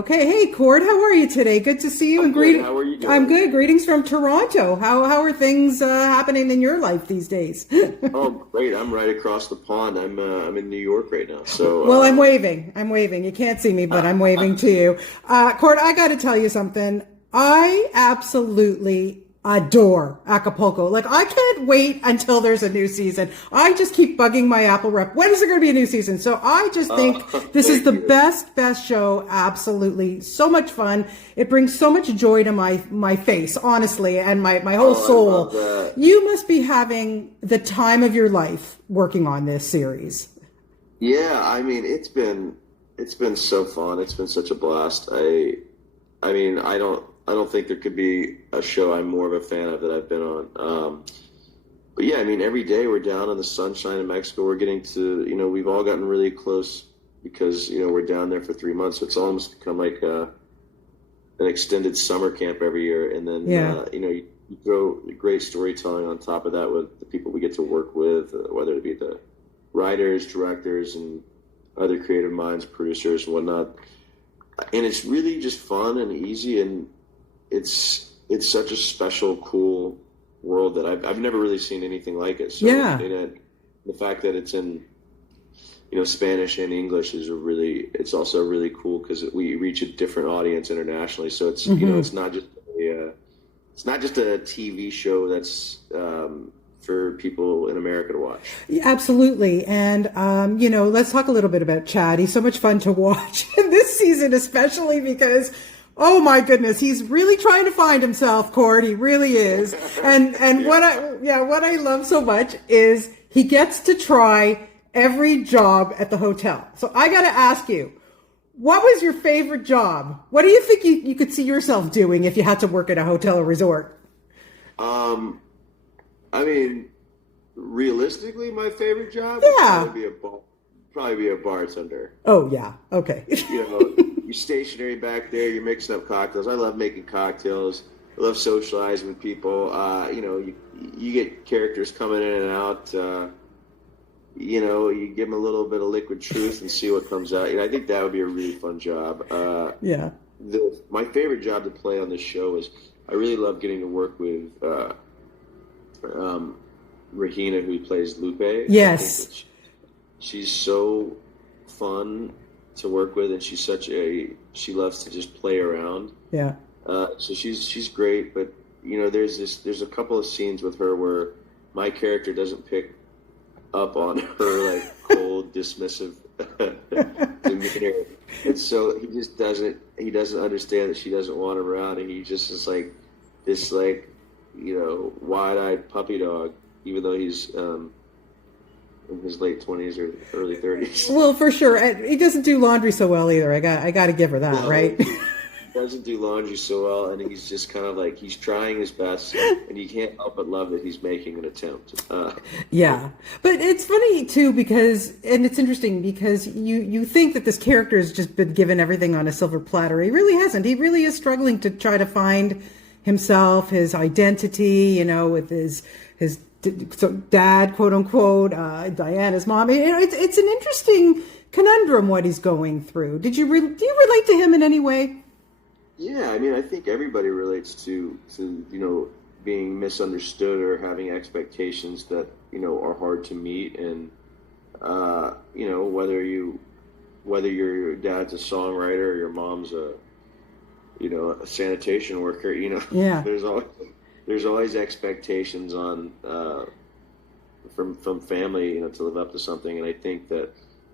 Okay, hey Chord, how are you today? Good to see you I'm and good. How are you I'm doing? good. Greetings from Toronto. How are things happening in your life these days? Oh, great. I'm right across the pond. I'm in New York right now. Well, I'm waving. I'm waving. You can't see me, but I'm waving to you. Chord, I got to tell you something. I absolutely adore Acapulco. Like, I can't wait until there's a new season. I just keep bugging my Apple rep. When is there going to be a new season? So I just think this is thank the you. best show. Absolutely. So much fun. It brings so much joy to my face, honestly, and my whole Oh, I love soul. that. You must be having the time of your life working on this series. Yeah, I mean, it's been so fun. It's been such a blast. I mean, I don't think there could be a show I'm more of a fan of that I've been on. But yeah, I mean, every day we're down in the sunshine in Mexico. We're getting to, we've all gotten really close because, we're down there for 3 months. So it's almost become like an extended summer camp every year. And then, Yeah. you throw great storytelling on top of that with the people we get to work with, whether it be the writers, directors, and other creative minds, producers, and whatnot. And it's really just fun and easy, and it's such a special, cool world that I've never really seen anything like it. So Yeah. the fact that it's in Spanish and English it's also really cool because we reach a different audience internationally. So it's it's not just a TV show that's for people in America to watch. Yeah, absolutely. And, let's talk a little bit about Chad. He's so much fun to watch in this season, especially because, oh my goodness, he's really trying to find himself, Cord. He really is. And what I love so much is he gets to try every job at the hotel. So I got to ask you, what was your favorite job? What do you think you could see yourself doing if you had to work at a hotel or resort? Um, I mean, realistically, my favorite job would Yeah. probably be a bartender. Oh, yeah. Okay. You're stationary back there. You're mixing up cocktails. I love making cocktails. I love socializing with people. You get characters coming in and out. You give them a little bit of liquid truth and see what comes out. I think that would be a really fun job. Yeah. My favorite job to play on this show is I really love getting to work with Regina, who plays Lupe. I think Yes. that she's so fun to work with, and she loves to just play around. Yeah. So she's great, but there's a couple of scenes with her where my character doesn't pick up on her like cold, dismissive demeanor, and so he doesn't understand that she doesn't want him around, and he just is like this wide-eyed puppy dog, even though he's in his late 20s or early 30s. Well, for sure. He doesn't do laundry so well either. I got to give her that, No, right? he doesn't do laundry so well, and he's just kind of like he's trying his best, and you can't help but love that he's making an attempt. Yeah. But it's funny too and it's interesting because you think that this character has just been given everything on a silver platter. He really hasn't. He really is struggling to try to find himself, his identity, with his dad, quote unquote, Diana's mom. It's an interesting conundrum what he's going through. Do you relate to him in any way? Yeah, I mean, I think everybody relates to being misunderstood or having expectations that are hard to meet, and whether your dad's a songwriter or your mom's a sanitation worker, Yeah. there's always expectations on from family, to live up to something, and I think that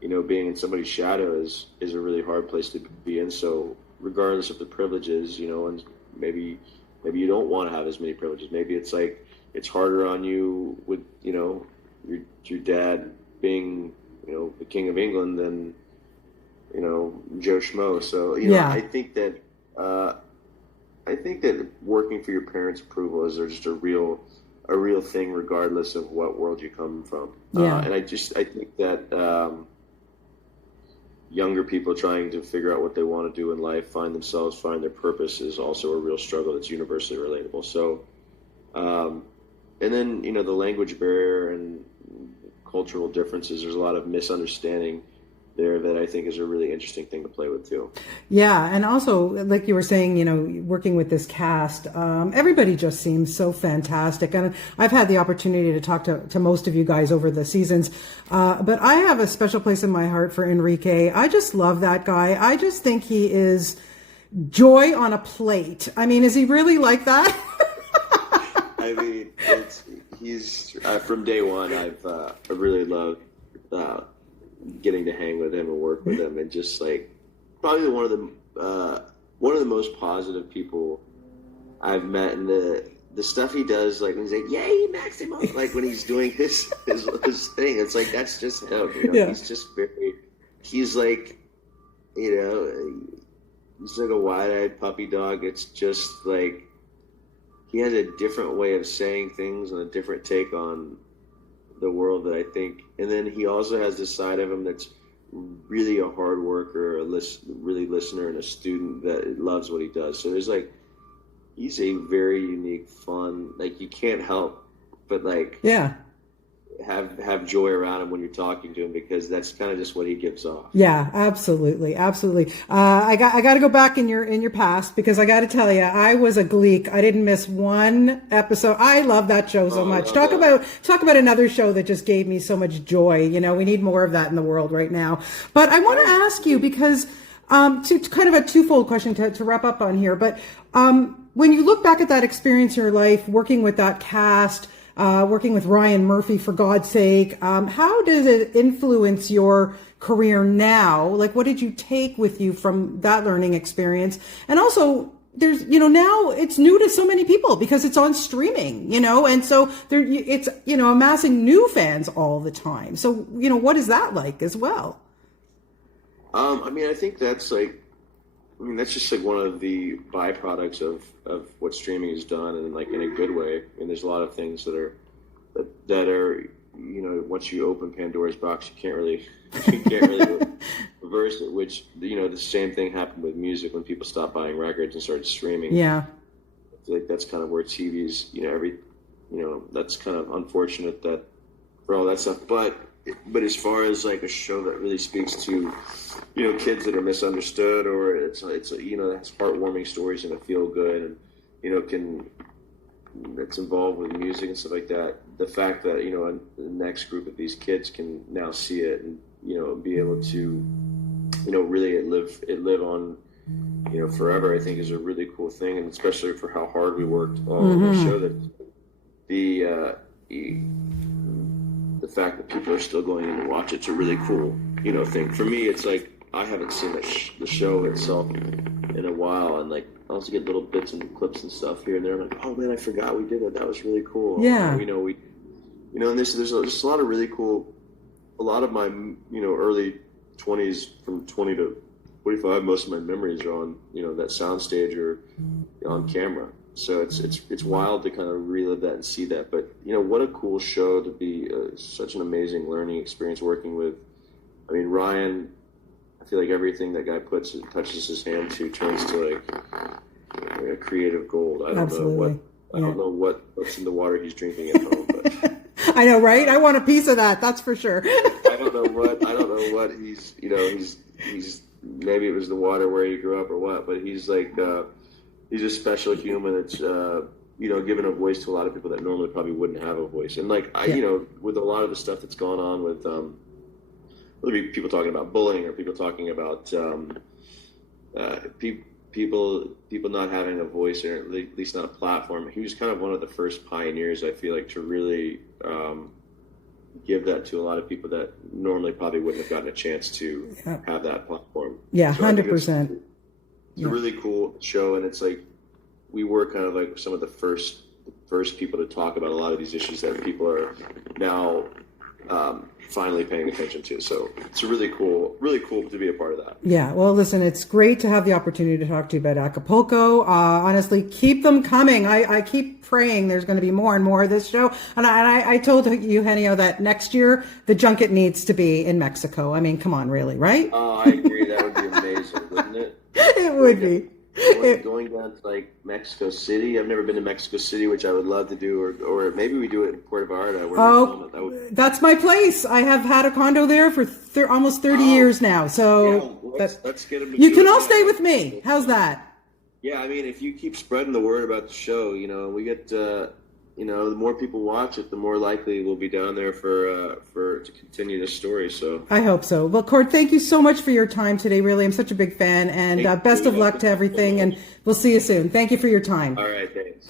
being in somebody's shadow is a really hard place to be in. So regardless of the privileges, and maybe you don't want to have as many privileges. Maybe it's like it's harder on you with your dad being the King of England than Joe Schmo. So Yeah. I think that working for your parents' approval is just a real thing, regardless of what world you come from. Yeah. And I think that younger people trying to figure out what they want to do in life, find themselves, find their purpose, is also a real struggle that's universally relatable. So, and then the language barrier and cultural differences. There's a lot of misunderstanding there that I think is a really interesting thing to play with too. Yeah, and also, like you were saying, working with this cast, everybody just seems so fantastic. And I've had the opportunity to talk to most of you guys over the seasons, but I have a special place in my heart for Enrique. I just love that guy. I just think he is joy on a plate. I mean, is he really like that? I mean, he's from day one. I've really loved getting to hang with him and work with him, and just like probably one of the most positive people I've met. And the stuff he does, like when he's like, "Yay, Maximo!" like when he's doing his thing, it's like that's just him. Yeah. He's just he's like, he's like a wide-eyed puppy dog. It's just like he has a different way of saying things and a different take on the world that I think. And then he also has this side of him that's really a hard worker, really listener, and a student that loves what he does. So there's like, he's a very unique, fun, like you can't help but like have joy around him when you're talking to him, because that's kind of just what he gives off. Yeah, absolutely. Absolutely. I got to go back in your past, because I got to tell you, I was a gleek. I didn't miss one episode. I love that show so much. Talk about another show that just gave me so much joy. We need more of that in the world right now. But I want to ask you, because to kind of a twofold question to wrap up on here, but when you look back at that experience in your life, working with that cast, working with Ryan Murphy, for God's sake, how does it influence your career now? Like, what did you take with you from that learning experience? And also, there's, now it's new to so many people because it's on streaming, and so it's, amassing new fans all the time. So, what is that like as well? I mean, I think that's like, that's just like one of the byproducts of what streaming has done, and like in a good way. And there's a lot of things that are once you open Pandora's box, you can't really reverse it. Which the same thing happened with music when people stopped buying records and started streaming. Yeah, I feel like that's kind of where TV's that's kind of unfortunate that for all that stuff. But as far as like a show that really speaks to kids that are misunderstood, or it's it has heartwarming stories and a feel good, and that's involved with music and stuff like that. The fact that the next group of these kids can now see it and be able to really live on forever, I think is a really cool thing, and especially for how hard we worked on the show. That the fact that people are still going in to watch it's a really cool thing. For me, it's like I haven't seen the show itself in a while, and like I also get little bits and clips and stuff here and there. I'm like, oh man, I forgot we did that. That was really cool. Yeah. And there's just a lot of really cool. A lot of my early 20s, from 20 to 45, most of my memories are on that soundstage or on camera. So it's wild to kind of relive that and see that. But what a cool show to be, such an amazing learning experience working with. I mean, Ryan, I feel like everything that guy touches his hand to turns to like a creative gold. I don't know what's in the water he's drinking at home, but I know, right? I want a piece of that. That's for sure. I don't know what he's maybe it was the water where he grew up or what, but he's like he's a special human that's given a voice to a lot of people that normally probably wouldn't have a voice. And like with a lot of the stuff that's gone on with whether it be people talking about bullying or people talking about people not having a voice, or at least not a platform. He was kind of one of the first pioneers, I feel like, to really give that to a lot of people that normally probably wouldn't have gotten a chance to have that platform. Yeah, so 100%. It's a really cool show, and it's like we were kind of like some of the first people to talk about a lot of these issues that people are now finally paying attention to. So it's really cool to be a part of that. Yeah. Well, listen, it's great to have the opportunity to talk to you about Acapulco. Honestly, keep them coming. I keep praying there's going to be more and more of this show. And I told Eugenio that next year the junket needs to be in Mexico. I mean, come on, really, right? Oh, I agree. That would be amazing, wouldn't it? It would be. going down to like Mexico City. I've never been to Mexico City, which I would love to do, or maybe we do it in Puerto Vallarta. That's my place. I have had a condo there for almost 30 years now. So let's get them. You can all stay with me. How's that? Yeah, I mean, if you keep spreading the word about the show, we get, the more people watch it, the more likely we'll be down there to continue this story. So I hope so. Well, Chord, thank you so much for your time today. Really, I'm such a big fan, and best of luck to everything. And we'll see you soon. Thank you for your time. All right, thanks.